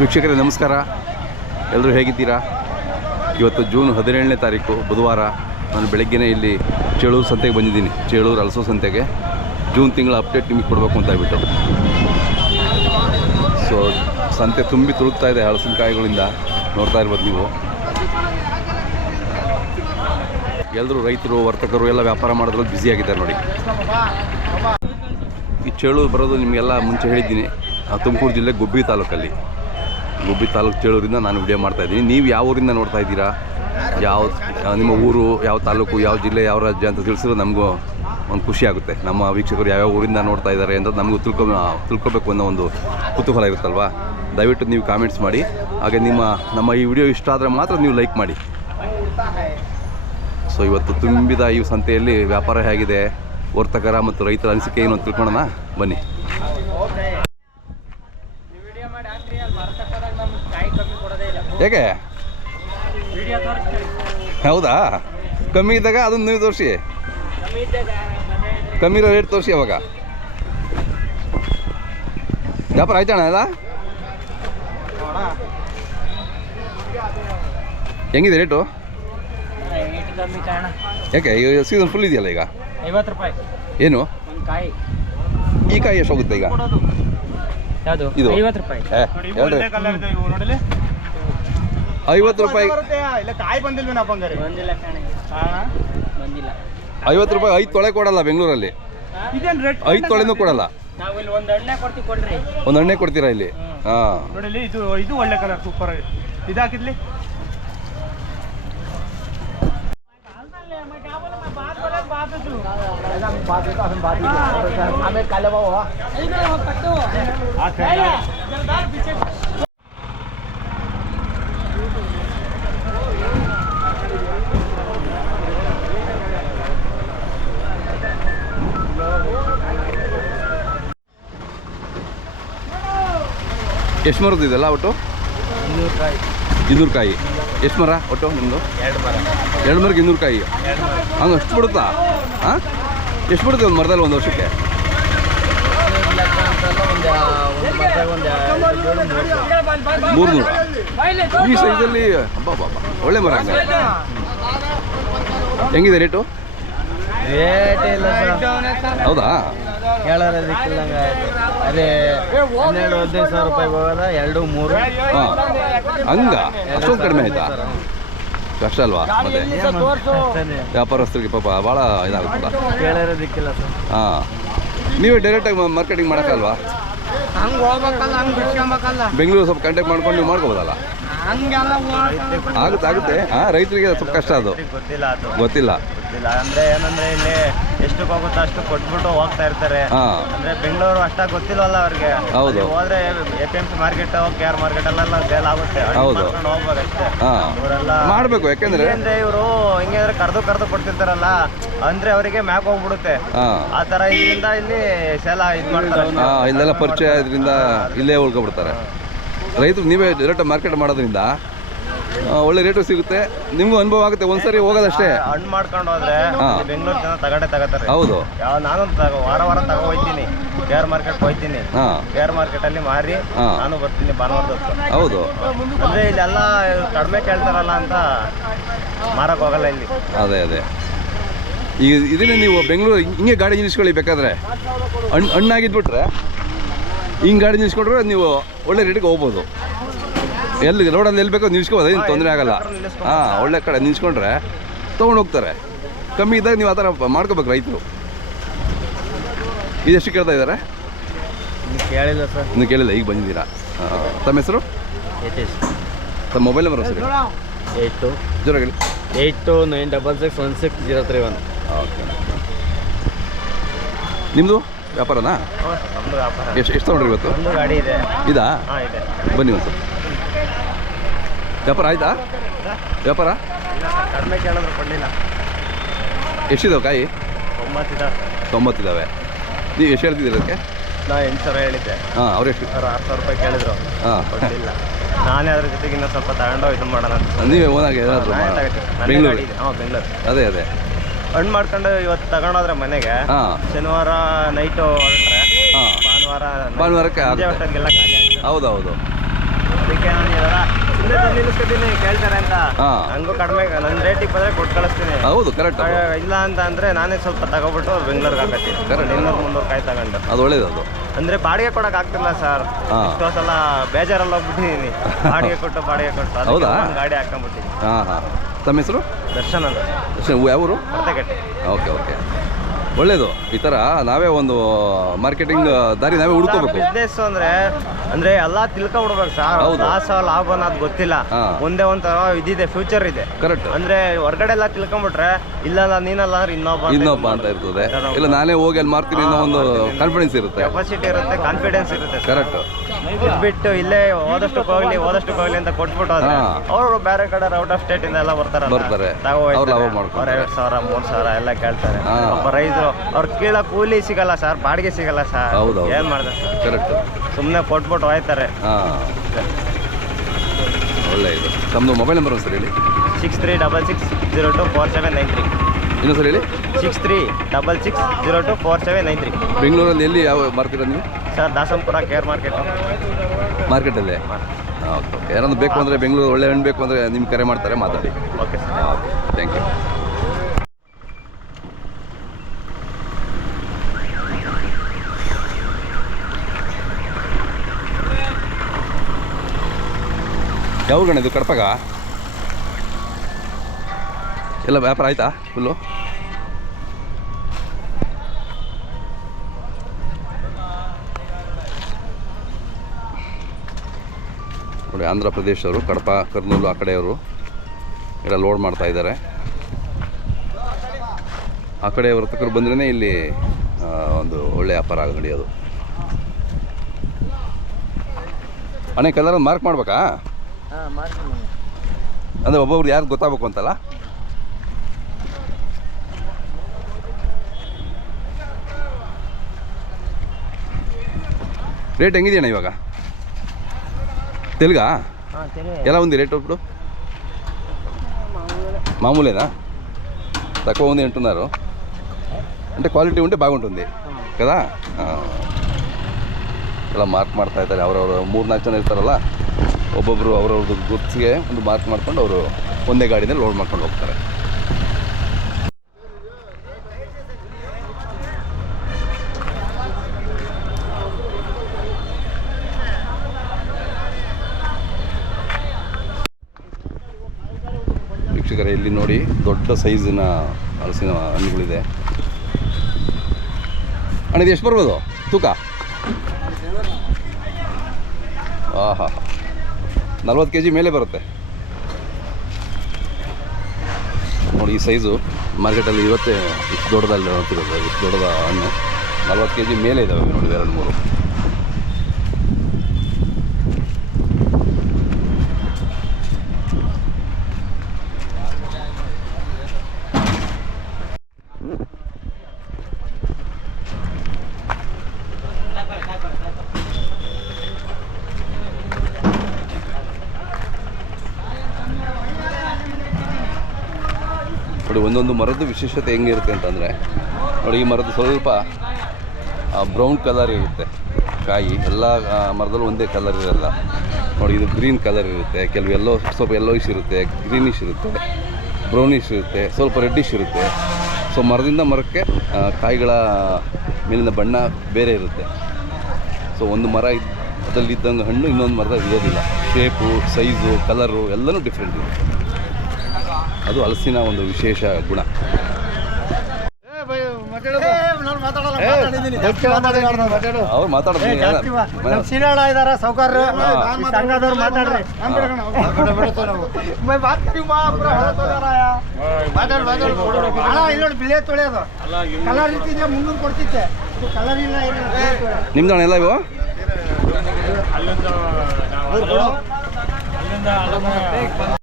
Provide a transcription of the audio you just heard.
ವೀಕ್ಷಕರೇ ನಮಸ್ಕಾರ, ಎಲ್ಲರೂ ಹೇಗಿದ್ದೀರಾ? ಇವತ್ತು ಜೂನ್ 17ನೇ ತಾರೀಕು ಬುಧವಾರ. ನಾನು ಬೆಳಗ್ಗೆನೇ ಇಲ್ಲಿ ಚೇಳೂರು ಸಂತೆಗೆ ಬಂದಿದ್ದೀನಿ. ಚೇಳೂರು ಹಲಸು ಸಂತೆಗೆ ಜೂನ್ ತಿಂಗಳ ಅಪ್ಡೇಟ್ ನಿಮಗೆ ಕೊಡಬೇಕು ಅಂತ ಹೇಳ್ಬಿಟ್ಟು. ಸೊ ಸಂತೆ ತುಂಬಿ ತುಳುಕ್ತಾ ಇದೆ ಹಲಸಿನಕಾಯಿಗಳಿಂದ, ನೋಡ್ತಾ ಇರ್ಬೋದು ನೀವು. ಎಲ್ಲರೂ ರೈತರು, ವರ್ತಕರು ಎಲ್ಲ ವ್ಯಾಪಾರ ಮಾಡೋದ್ರಲ್ಲಿ ಬ್ಯುಸಿಯಾಗಿದ್ದಾರೆ ನೋಡಿ. ಈ ಚೇಳೂರು ಬರೋದು ನಿಮಗೆಲ್ಲ ಮುಂಚೆ ಹೇಳಿದ್ದೀನಿ, ತುಮಕೂರು ಜಿಲ್ಲೆ ಗುಬ್ಬಿ ತಾಲೂಕಲ್ಲಿ. ಗುಬ್ಬಿ ತಾಲೂಕು ಚೇಳೂರಿಂದ ನಾನು ವಿಡಿಯೋ ಮಾಡ್ತಾಯಿದ್ದೀನಿ. ನೀವು ಯಾವ ಊರಿಂದ ನೋಡ್ತಾ ಇದ್ದೀರಾ, ಯಾವ ನಿಮ್ಮ ಊರು, ಯಾವ ತಾಲೂಕು, ಯಾವ ಜಿಲ್ಲೆ, ಯಾವ ರಾಜ್ಯ ಅಂತ ತಿಳಿಸಿದ್ರೆ ನಮಗೂ ಒಂದು ಖುಷಿ ಆಗುತ್ತೆ. ನಮ್ಮ ವೀಕ್ಷಕರು ಯಾವ್ಯಾವ ಊರಿಂದ ನೋಡ್ತಾ ಇದ್ದಾರೆ ಅಂತ ನಮಗೂ ತಿಳ್ಕೊಬೇಕು ಅನ್ನೋ ಒಂದು ಕುತೂಹಲ ಇರುತ್ತಲ್ವ. ದಯವಿಟ್ಟು ನೀವು ಕಾಮೆಂಟ್ಸ್ ಮಾಡಿ. ಹಾಗೆ ನಮ್ಮ ಈ ವಿಡಿಯೋ ಇಷ್ಟ ಆದರೆ ಮಾತ್ರ ನೀವು ಲೈಕ್ ಮಾಡಿ. ಸೊ ಇವತ್ತು ತುಂಬಿದ ಈ ಸಂತೆಯಲ್ಲಿ ವ್ಯಾಪಾರ ಹೇಗಿದೆ, ವರ್ತಕರ ಮತ್ತು ರೈತರ ಅನಿಸಿಕೆ ಏನು ಅಂತ ತಿಳ್ಕೊಳ್ಳೋಣ ಬನ್ನಿ. ಹೇಗೆ? ಹೌದಾ? ಕಮ್ಮಿ ಇದ್ದಾಗ ಅದನ್ನು ನೀವು ತೋರಿಸಿ, ಕಮ್ಮಿ ಇರೋ ರೇಟ್ ತೋರಿಸಿ. ಅವಾಗ ವ್ಯಾಪಾರ ಆಯ್ತಣ್ಣ ಅಲ್ಲ? ಹೆಂಗಿದೆ ರೇಟು? ಯಾಕೆ ಸೀಸನ್ ಫುಲ್ ಇದೆಯಲ್ಲ ಈಗ? 50 ರೂಪಾಯಿ. ಏನು ಈ ಕಾಯಿ ಎಷ್ಟು ಹೋಗುತ್ತೆ ಈಗ? ಇದು 50 ರೂಪಾಯಿ. 50 ರೂಪಾಯಿ. 50 ರೂಪಾಯಿ 5 ತೊಳೆ ಕೊಡಲ್ಲ ಬೆಂಗಳೂರಲ್ಲಿ. 5 ತೊಳೆನೂ ಕೊಡಲ್ಲ. ಒಂದು ಎಣ್ಣೆ ಕೊಡ್ತೀರಾ ಇಲ್ಲಿ? ಹಾಂ ನೋಡಿ, ಇದು ಒಳ್ಳೆ ಕಲರ್, ಸೂಪರ್. ಇದು ಹಾಕಿದ್ಲಿ ಎಷ್ಟು ಮರದ್ದು ಇದೆಲ್ಲ ಒಟ್ಟು? 200 ಕಾಯಿ. ಎಷ್ಟು ಮರ ಒಟ್ಟು ನಿಮ್ಮದು? 2 ಮರಕ್ಕೆ 200 ಕಾಯಿ. ಹಂಗೆ ಅಷ್ಟು ಬಿಡುತ್ತಾ? ಹಾಂ, ಎಷ್ಟು ಬಿಡುತ್ತೆ ಒಂದು ಮರದಲ್ಲಿ ಒಂದು ವರ್ಷಕ್ಕೆ? 300. ಈ ಸೈಜಲ್ಲಿ ಹಬ್ಬ ಒಳ್ಳೆ ಮರ. ಹೆಂಗಿದೆ ರೇಟು? ಹೌದಾ? ಅದೇ 12-15 ಸಾವಿರ ರೂಪಾಯಿ ಹೋಗೋದ, 2-3. ಹಾಂ, ಹಂಗ ಅಷ್ಟೊಂದು ಕಡಿಮೆ ಆಯ್ತಾ? ಕಷ್ಟ ಅಲ್ವಾ ಮತ್ತೆ ವ್ಯಾಪಾರಸ್ಥರಿಗೆ? ಪಾಪ ಭಾಳ ಇದಾಗುತ್ತಲ್ಲ. ಕೇಳಿರೋದಕ್ಕಿಲ್ಲ ಸರ್. ಹಾಂ, ನೀವೇ ಡೈರೆಕ್ಟಾಗಿ ಮಾರ್ಕೆಟಿಂಗ್ ಮಾಡೋಕ್ಕಲ್ವಾ? ಹಂಗೆ ಹೋಗ್ಬೇಕಲ್ಲ, ಹಂಗೆ ಬಿಡ್ಸ್ಕೊಬೇಕಲ್ಲ. ಬೆಂಗಳೂರು ಸ್ವಲ್ಪ ಕಾಂಟ್ಯಾಕ್ಟ್ ಮಾಡ್ಕೊಂಡು ನೀವು ಮಾಡ್ಕೋಬೋದಲ್ಲ? ಆಗುತ್ತೆ. ಹಾಂ, ರೈತರಿಗೆ ಸ್ವಲ್ಪ ಕಷ್ಟ ಅದು. ಗೊತ್ತಿಲ್ಲ ಅಂದ್ರೆ ಏನಂದ್ರೆ ಇಲ್ಲಿ ಎಷ್ಟಕ್ಕೆ ಹೋಗುತ್ತೋ ಅಷ್ಟು ಕೊಟ್ಬಿಟ್ಟು ಹೋಗ್ತಾ ಇರ್ತಾರೆ. ಅಂದ್ರೆ ಬೆಂಗಳೂರು ಅಷ್ಟಾಗಿ ಗೊತ್ತಿಲ್ವಲ್ಲ ಅವ್ರಿಗೆ. ಹೌದು. ಹೋದ್ರೆ APMC ಮಾರ್ಕೆಟ್, KR ಮಾರ್ಕೆಟ್ ಅಲ್ಲೆಲ್ಲ ಸೇಲ್ ಆಗುತ್ತೆ. ಹೌದು, ಹೋಗ್ಬೇಕಷ್ಟೇ. ಇವರೆಲ್ಲ ಮಾಡಬೇಕು. ಯಾಕೆಂದ್ರೆ ಇವರು ಹಿಂಗೆ ಕರೆದು ಕೊಡ್ತಿರ್ತಾರಲ್ಲ, ಅಂದ್ರೆ ಅವರಿಗೆ ಮ್ಯಾಕ್ ಹೋಗ್ಬಿಡುತ್ತೆ. ಆ ತರ ಇದರಿಂದ ಇಲ್ಲಿ ಸೇಲ್ ಇದು ಮಾಡ್ತಾರೆ. ಇಲ್ಲೆಲ್ಲ ಪರಿಚಯ ಇದರಿಂದ ಇಲ್ಲೇ ಉಳ್ಕೊಬಿಡ್ತಾರೆ ರೈತರು. ನೀವೇ ಡೈರೆಕ್ಟ್ ಮಾರ್ಕೆಟ್ ಮಾಡೋದ್ರಿಂದ ಒಳ್ಳೆ ರೇಟು ಸಿಗುತ್ತೆ, ನಿಮ್ಗೂ ಅನುಭವ ಆಗುತ್ತೆ. ಒಂದ್ಸರಿ ಹೋಗೋದಷ್ಟೇ. ಹಣ್ಣು ಮಾಡ್ಕೊಂಡು ಹೋದ್ರೆ ಬೆಂಗಳೂರು ಜನ ತಗತಾರೆ. ಹೌದು, ನಾನು ವಾರ ತಗೋ ಹೋಯ್ತೀನಿ. KR ಮಾರ್ಕೆಟ್ ಹೋಯ್ತೀನಿ. KR ಮಾರ್ಕೆಟ್ ಅಲ್ಲಿ ಮಾರಿ ನಾನು ಬರ್ತೀನಿ ಭಾನುವಾರದ. ಹೌದು, ಅಂದ್ರೆ ಇಲ್ಲೆಲ್ಲ ಕಡಿಮೆ ಕೇಳ್ತಾರಲ್ಲ ಅಂತ ಮಾರಕ್ ಹೋಗಲ್ಲ ಇಲ್ಲಿ. ಅದೇ ಈಗ ಇದನ್ನೇ ನೀವು ಬೆಂಗಳೂರು ಹಿಂಗೆ ಗಾಡಿ ನಿಲ್ಲಿಸ್ಕೊಳ್ಳಿ. ಬೇಕಾದ್ರೆ ಹಣ್ಣಾಗಿದ್ಬಿಟ್ರೆ ಹಿಂಗೆ ಗಾಡಿ ನಿಲ್ಲಿಸ್ಕೊಂಡ್ರೆ ನೀವು ಒಳ್ಳೆ ರೇಟಿಗೆ ಹೋಗ್ಬೋದು. ರೋಡಲ್ಲಿ ಎಲ್ಲಿ ಬೇಕೋ ನಿಲ್ಸ್ಕೋಬೋದು, ಏನು ತೊಂದರೆ ಆಗಲ್ಲ. ಹಾಂ, ಒಳ್ಳೆ ಕಡೆ ನಿಲ್ಸ್ಕೊಂಡ್ರೆ ತೊಗೊಂಡು ಹೋಗ್ತಾರೆ. ಕಮ್ಮಿ ಇದ್ದಾಗ ನೀವು ಆ ಥರ ಮಾಡ್ಕೋಬೇಕು ರೈತರು. ಇದೆಷ್ಟು ಕೇಳ್ತಾ ಇದ್ದಾರೆ? ಕೇಳಿಲ್ಲ ಸರ್. ಇನ್ನು ಕೇಳಿಲ್ಲ, ಈಗ ಬಂದಿದ್ದೀರಾ. ತಮ್ಮ ಹೆಸರು? ತಮ್ಮ ಮೊಬೈಲ್ ನಂಬರ್ ಸರ್? 8296616031. ಓಕೆ. ನಿಮ್ಮದು ವ್ಯಾಪಾರನಾ? ಎಷ್ಟು ತೊಗೊಂಡ್ರಿ ಇವತ್ತು? ಒಂದು ಗಾಡಿ ಇದೆ. ಇದಾ? ಇದೆ. ಬನ್ನಿ ಒಂದು ಸ್ವಲ್ಪ. ವ್ಯಾಪಾರ ಆಯ್ತಾ? ವ್ಯಾಪಾರ ಕಡಿಮೆ ಕೇಳಿದ್ರು ಕೊಡಲಿಲ್ಲ. ಎಷ್ಟಿದಾವೆ ಕಾಯಿ? 90 ಇದ್ದಾವೆ. ನೀವು ಎಷ್ಟು ಹೇಳ್ತಿದ್ದೀರಿ ಅದಕ್ಕೆ? ನಾನು 8 ಸಾವಿರ ಹೇಳಿದ್ದೆ. ಹಾಂ, ಅವ್ರು ಎಷ್ಟು? 6 ಸಾವಿರ ರೂಪಾಯಿ ಕೇಳಿದ್ರು. ಹಾಂ, ಕೊಡಲಿಲ್ಲ. ನಾನೇ ಅದ್ರ ಜೊತೆಗೆ ಇನ್ನೂ ಸ್ವಲ್ಪ ತಗೊಂಡು ಇದು ಮಾಡೋಣ ಅಂತ. ನೀವೇ ಓನಾಗಿ ಏನಾದರೂ ಬೆಂಗಳೂರು? ಹಾಂ, ಬೆಂಗಳೂರು. ಅದೇ ಹಣ್ಣು ಮಾಡ್ಕೊಂಡು ಇವತ್ತು ತಗೊಂಡೋದ್ರೆ ಮನೆಗೆ, ಶನಿವಾರ ನೈಟು ಹೊರಟ್ರೆ ಭಾನುವಾರಕ್ಕೆ ಹೌದೌದು. ಅದಕ್ಕೆ ನಾನು ಇವಾಗ ಸುಮ್ಮನೆ ತಂದು ನಿಲ್ಲಿಸ್ಕೊತೀನಿ ಕೇಳ್ತಾರೆ ಅಂತ. ಹಾಂ. ಹಂಗೂ ಕಡಿಮೆ ನನ್ನ ರೇಟಿಗೆ ಬಂದರೆ ಕೊಟ್ಟು ಕಳಿಸ್ತೀನಿ. ಹೌದು ಕರೆಕ್ಟ್. ಇಲ್ಲ ಅಂತ ಅಂದರೆ ನಾನೇ ಸ್ವಲ್ಪ ತಗೊಬಿಟ್ಟು ಬೆಂಗಳೂರಿಗೆ ಹಾಕತ್ತೀನಿ. 200-300 ಕಾಯಿ ತಗೊಂಡು. ಅದು ಒಳ್ಳೇದು ಅದು. ಅಂದರೆ ಬಾಡಿಗೆ ಕೊಡೋಕೆ ಆಗ್ತಿಲ್ಲ ಸರ್. ಎಷ್ಟೋ ಸಲ ಬೇಜಾರಲ್ಲಿ ಹೋಗ್ಬಿಟ್ಟಿದ್ದೀನಿ. ಬಾಡಿಗೆ ಕೊಟ್ಟು ಹೌದಾ? ಗಾಡಿ ಹಾಕೊಂಡ್ಬಿಟ್ಟಿದ್ದೀನಿ. ಹಾಂ ಹಾಂ. ತಮ್ಮ ಹೆಸರು? ದರ್ಶನ್ ಅಂತ. ಯಾವರು? ಹೊರತೆಗಟ್ಟೆ. ಓಕೆ ಓಕೆ, ಒಳ್ಳೇದು. ಈ ಥರ ನಾವೇ ಒಂದು ಮಾರ್ಕೆಟಿಂಗ್ ದಾರಿ ನಾವೇ ಹುಡ್ಕೋಬೇಕು. ಬಿಸ್ನೆಸ್ ಅಂದ್ರೆ ಎಲ್ಲ ತಿಳ್ಕೊಂಡ್ಬಿಡ್ಬೇಕು ಸರ್. ಲಾಸ ಲಾಭ ಅನ್ನೋದು ಗೊತ್ತಿಲ್ಲ. ಮುಂದೆ ಒಂಥರ ಇದಿದೆ, ಫ್ಯೂಚರ್ ಇದೆ. ಕರೆಕ್ಟ್. ಅಂದ್ರೆ ಹೊರಗಡೆ ಎಲ್ಲ ತಿಳ್ಕೊಂಡ್ಬಿಟ್ರೆ ಇಲ್ಲ ನೀನಲ್ಲ ಅಂದ್ರೆ ಇನ್ನೊಬ್ಬ ಅಂತ ಇರ್ತದೆ. ಇಲ್ಲ ನಾನೇ ಹೋಗಿ ಅಲ್ಲಿ ಮಾಡ್ತೀನಿ ಅನ್ನೋ ಒಂದು ಕಾನ್ಫಿಡೆನ್ಸ್ ಇರುತ್ತೆ, ಕೆಪಾಸಿಟಿ ಇರುತ್ತೆ, ಕಾನ್ಫಿಡೆನ್ಸ್ ಇರುತ್ತೆ. ಕರೆಕ್ಟ್. ಬಿಟ್ಟು ಇಲ್ಲೇ ಹೋದಷ್ಟು ಹೋಗ್ಲಿ ಅಂತ ಕೊಟ್ಬಿಟ್ಟು ಅವರು ಬೇರೆ ಕಡೆ ಔಟ್ ಆಫ್ ಸ್ಟೇಟ್ ಇಂದ ಎಲ್ಲ ಬರ್ತಾರೆ. ಅವ್ರು 2,000 3,000 ಎಲ್ಲ ಕೇಳ್ತಾರೆ. ರೈತರು ಅವ್ರ ಕೀಳ ಕೂಲಿ ಸಿಗಲ್ಲ ಸರ್, ಬಾಡಿಗೆ ಸಿಗಲ್ಲ ಸರ್. ಏನ್ ಮಾಡ್ತಾರೆ ಸರ್? ಕರೆಕ್ಟ್. ಸುಮ್ಮನೆ ಕೊಟ್ಬಿಟ್ಟು ಹೋಯ್ತಾರೆ. ಒಳ್ಳೆ ಇದು. ತಮ್ಮದು ಮೊಬೈಲ್ ನಂಬರ್ ಸರ್ ಹೇಳಿ. 6366024793. ಇನ್ನೂ ಸರ್ ಹೇಳಿ. 6366024793. ಬೆಂಗಳೂರಲ್ಲಿ ಎಲ್ಲಿ ಯಾವ ಮಾರ್ಕೆಟ್ ನೀವು? ಸರ್ ದಾಸಂಪುರ ಕೇರ್ ಮಾರ್ಕೆಟಲ್ಲೇ. Okay okay. ಯಾರಾದ್ರು ಬೇಕು ಅಂದರೆ ಬೆಂಗಳೂರು ಒಳ್ಳೆ ಹಣ್ಣು ಬೇಕು ಅಂದರೆ ನಿಮ್ಗೆ ಕರೆ ಮಾಡ್ತಾರೆ, ಮಾತಾಡಿ. Okay sir. Okay, thank you. ಯಾವ ಗಣ ಇದು? ಕಡಪಾಗ ಎಲ್ಲ ವ್ಯಾಪಾರ ಆಯ್ತಾ ಫುಲ್ಲು? ನೋಡಿ, ಆಂಧ್ರ ಪ್ರದೇಶವರು, ಕಡಪ, ಕರ್ನೂಲು ಆ ಕಡೆಯವರು ಎಲ್ಲ ಲೋಡ್ ಮಾಡ್ತಾ ಇದ್ದಾರೆ. ಆ ಕಡೆ ವರ್ತಕರು ಬಂದ್ರೇ ಇಲ್ಲಿ ಒಂದು ಒಳ್ಳೆ ವ್ಯಾಪಾರ ನಡೆಯೋದು. ಅಣ್ಣ ಕಲರ್ ಮಾರ್ಕ್ ಮಾಡ್ಬೇಕಾ? ಅಂದರೆ ಒಬ್ಬೊಬ್ರು ಯಾರು ಗೊತ್ತಾಗಬೇಕು ಅಂತಲ್ಲ. ರೇಟ್ ಹೆಂಗಿದೆಯಣ್ಣ ಇವಾಗ? తెలుగా ఎలా ఉంది రేట్ ఇప్పుడు? మామూలేనా? తక్కువ ఉంది అంటున్నారు. అంటే క్వాలిటీ ఉంటే బాగుంటుంది కదా. ಎಲ್ಲ ಮಾರ್ಕ್ ಮಾಡ್ತಾ ಇದ್ದಾರೆ. ಅವರವರು 3-4 ಜನ ಇರ್ತಾರಲ್ಲ, ಒಬ್ಬೊಬ್ಬರು ಅವರವ್ರದ್ದು ಗುರ್ತಿಗೆ ಒಂದು ಮಾರ್ಕ್ ಮಾಡ್ಕೊಂಡು ಅವರು ಒಂದೇ ಗಾಡಿನಲ್ಲಿ ಲೋಡ್ ಮಾಡ್ಕೊಂಡು ಹೋಗ್ತಾರೆ. ವೀಕ್ಷಕರೇ, ಇಲ್ಲಿ ನೋಡಿ ದೊಡ್ಡ ಸೈಜಿನ ಹಲಸಿನ ಹಣ್ಣುಗಳಿದೆ. ಅಣ್ಣ ಇದು ಎಷ್ಟು ಬರ್ಬೋದು ತೂಕ? ಆಹಾ, 40 kg ಮೇಲೆ ಬರುತ್ತೆ ನೋಡಿ. ಈ ಸೈಜು ಮಾರ್ಕೆಟಲ್ಲಿ ಇವತ್ತೇ ಇಷ್ಟು ದೊಡ್ಡದಲ್ಲಿ ನೋಡ್ತಿರೋದು. ಇಷ್ಟು ದೊಡ್ಡದ ಹಣ್ಣು 40 kg ಮೇಲೆ ಇದ್ದಾವೆ ನೋಡಿ, 2-3. ನೋಡಿ, ಒಂದೊಂದು ಮರದ್ದು ವಿಶೇಷತೆ ಹೆಂಗಿರುತ್ತೆ ಅಂತಂದರೆ ನೋಡಿ, ಈ ಮರದ್ದು ಸ್ವಲ್ಪ ಬ್ರೌನ್ ಕಲರ್ ಇರುತ್ತೆ ಕಾಯಿ. ಎಲ್ಲ ಮರದಲ್ಲೂ ಒಂದೇ ಕಲರ್ ಇರಲ್ಲ ನೋಡಿ. ಇದು ಗ್ರೀನ್ ಕಲರ್ ಇರುತ್ತೆ, ಕೆಲವು ಸ್ವಲ್ಪ ಯೆಲ್ಲೋಯಿಶ್ ಇರುತ್ತೆ, ಗ್ರೀನಿಶ್ ಇರುತ್ತೆ, ಬ್ರೌನಿಶ್ ಇರುತ್ತೆ, ಸ್ವಲ್ಪ ರೆಡ್ಡಿಶ್ ಇರುತ್ತೆ. ಸೊ ಮರದಿಂದ ಮರಕ್ಕೆ ಕಾಯಿಗಳ ಮೇಲಿನ ಬಣ್ಣ ಬೇರೆ ಇರುತ್ತೆ. ಸೊ ಒಂದು ಮರ ಅದರಲ್ಲಿದ್ದಂಗೆ ಹಣ್ಣು ಇನ್ನೊಂದು ಮರದಲ್ಲಿ ಇರೋದಿಲ್ಲ. ಶೇಪು, ಸೈಜು, ಕಲರು ಎಲ್ಲನೂ ಡಿಫ್ರೆಂಟ್ ಇರುತ್ತೆ. ಅದು ಹಲಸಿನ ಒಂದು ವಿಶೇಷ ಗುಣ. ಅವ್ರು ಮಾತಾಡೋದು ನಿಮ್ದು ಎಲ್ಲ ಇವು